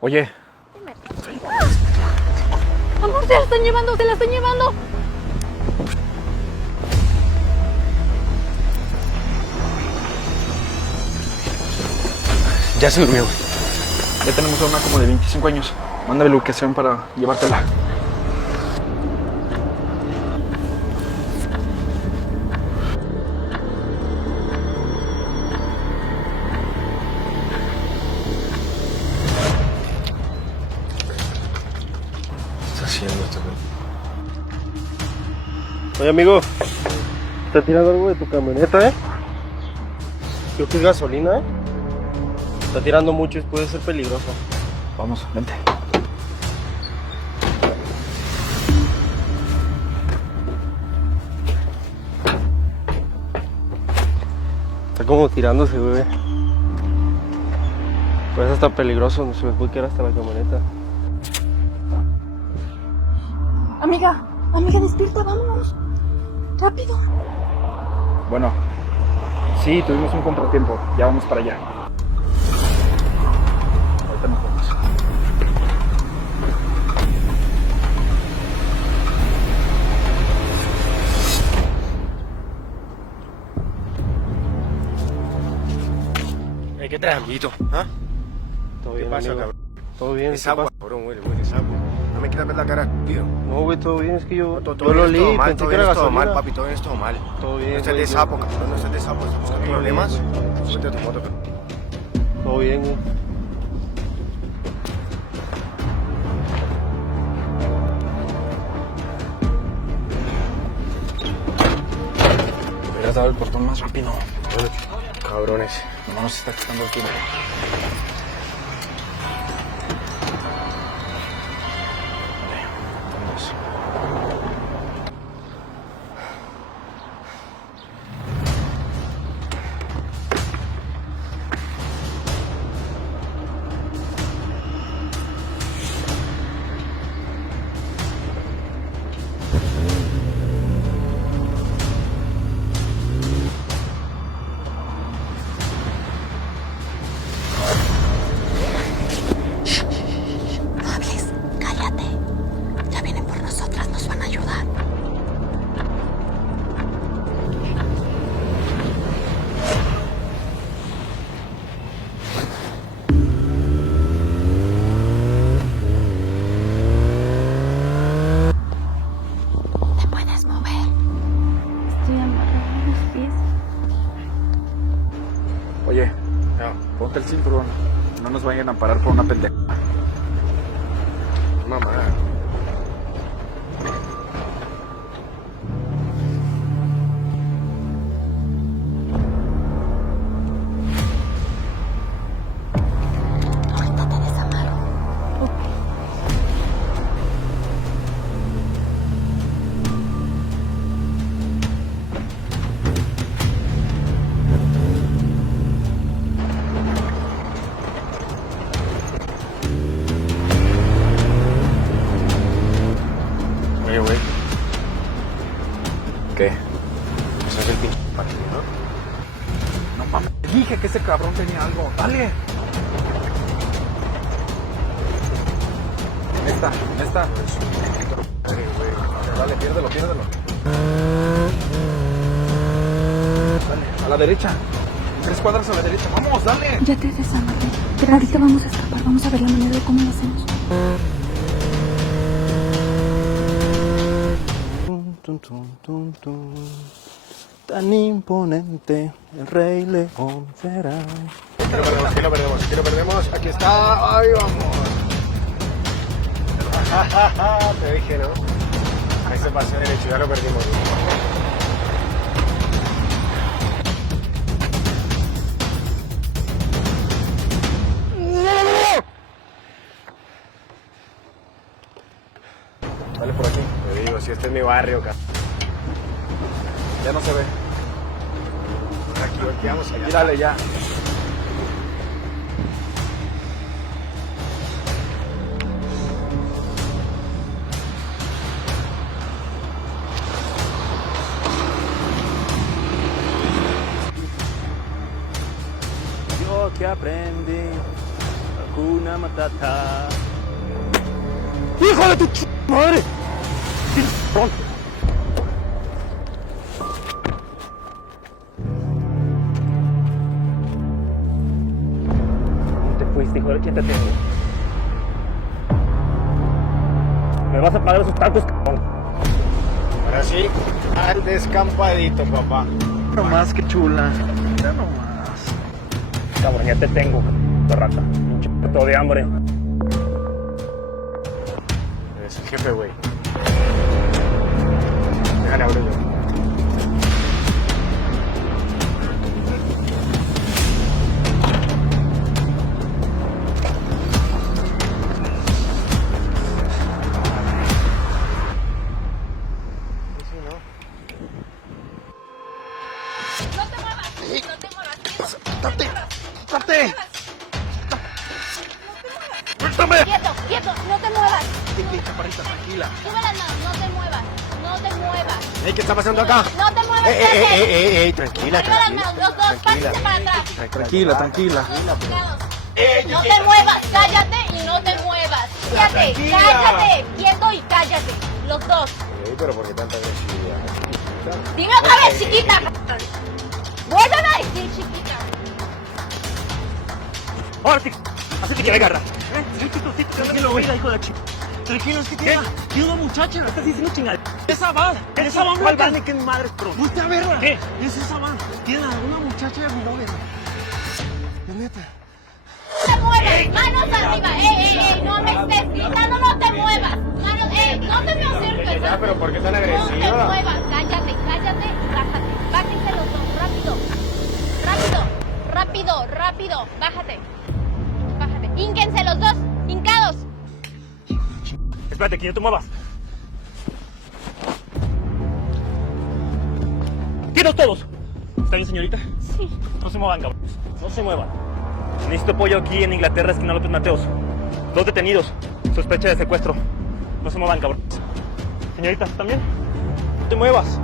Oye, Amor, se la están llevando, se la están llevando. Ya se durmió, güey. ya tenemos a una como de 25 años. Mándame la ubicación para llevártela. ¿Qué está haciendo este güey? Oye, amigo, ¿está tirando algo de tu camioneta, Creo que es gasolina, Está tirando mucho y puede ser peligroso. Vamos, vente. Está como tirándose, güey. Pues está peligroso, no se me puede quedar hasta la camioneta. Amiga, despierta, vámonos. Rápido. Bueno, sí, tuvimos un contratiempo. Ya vamos para allá. Ahorita nos vemos. ¿Qué traes, amiguito? ¿Ah? Todo ¿Qué bien, pasa, amigo. cabrón? Todo bien. Es ¿qué agua, pasa? cabrón, huele, es agua. No me quieras ver la cara, tío. No, güey, todo bien, es que yo Todo lo bien, es todo olí, mal, pensé todo que bien, era es todo gasolina. mal, papi, todo bien, es todo mal. Todo bien, No estés güey, de sapo, cabrón, no estés de sapo, estás buscando Todo bien, problemas. güey. Súbete a tu moto, cabrón. Todo bien, güey. Hubieras dado el portón más rápido. Bueno, cabrones. No nos está quitando el tiempo. Vale, vamos. No hables, cállate. Ya vienen por nosotras, nos van a ayudar. ¿Te puedes mover? Estoy amarrada en los pies. Oye, No, ponte el cinturón. No nos vayan a parar por una pendeja. mamá. Ahorita te desamarro. Oye, güey, ¿Qué? eso es el pinche partido, ¿no? No mames. Dije que ese cabrón tenía algo. Dale. En esta. Dale, piérdelo. Dale, a la derecha. 3 cuadras a la derecha. Vamos, dale. Ya te desamarré. Pero ahorita vamos a escapar. Vamos a ver la manera de cómo lo hacemos. Tum, tum, tum, tum. Tan imponente, el rey león será. Aquí lo perdemos. Aquí está. ¡Ay, vamos! Te dije, ¿no? Ahí se pasó derecho, ya lo perdimos. Dale por aquí. Te digo, si este es mi barrio, cabrón. Ya no se ve. Aquí volteamos allá. Aquí dale ya. Yo que aprendí a Hakuna Matata. ¡Hijo de tu madre! Te fuiste, hijo de quién te tengo. Me vas a pagar esos tacos, cabrón. Ahora sí, al descampadito, papá. No más, que chula. Ya no más. Cabrón, ya te tengo, rata. Pinche todo de hambre. Eres el jefe, güey. Déjale abrir yo. No te muevas. No te muevas. ¡Date! Quieto, quieto. No te muevas. Chaparrita, tranquila. Sube las manos. No te muevas. No te muevas. Ey, ¿qué está pasando acá? No te muevas. espérate. Tranquila, Arriba las tranquila. manos. Los dos. Pásense para atrás. Tranquila. Los dos tocados. No te muevas. Cállate y no te muevas. Cállate. Tranquila. Cállate. Quieto y cállate. Los dos. Ey, pero ¿por qué tanta agresividad? Dime otra vez, chiquita. Vuélveme a decir chiquita. Ahora sí, así te quiere agarrar. Tranquilo, güey, hijo de la chica. Tranquilo, es que tiene una muchacha, no estás diciendo chingada. Esa van, ¿Cuál van y qué madre, bro? Usted a verla. ¿Qué? Es esa van. Tiene a una muchacha de novia. La neta. No te muevas, manos arriba, no me estés gritando, no te muevas, manos, no te me acerques. Ya, pero ¿por qué tan No te agresiva? muevas, cállate, y bájate, bájense los dos, rápido, bájate, hínquense los dos, hincados. Espérate, que ya te muevas. ¡Quietos todos! ¿Está bien, señorita? Sí. No se muevan, cabrón. No se muevan. Necesito apoyo aquí en Inglaterra, esquina López Mateos. 2 detenidos. Sospecha de secuestro. No se muevan, cabrón. Señorita, ¿también? No te muevas.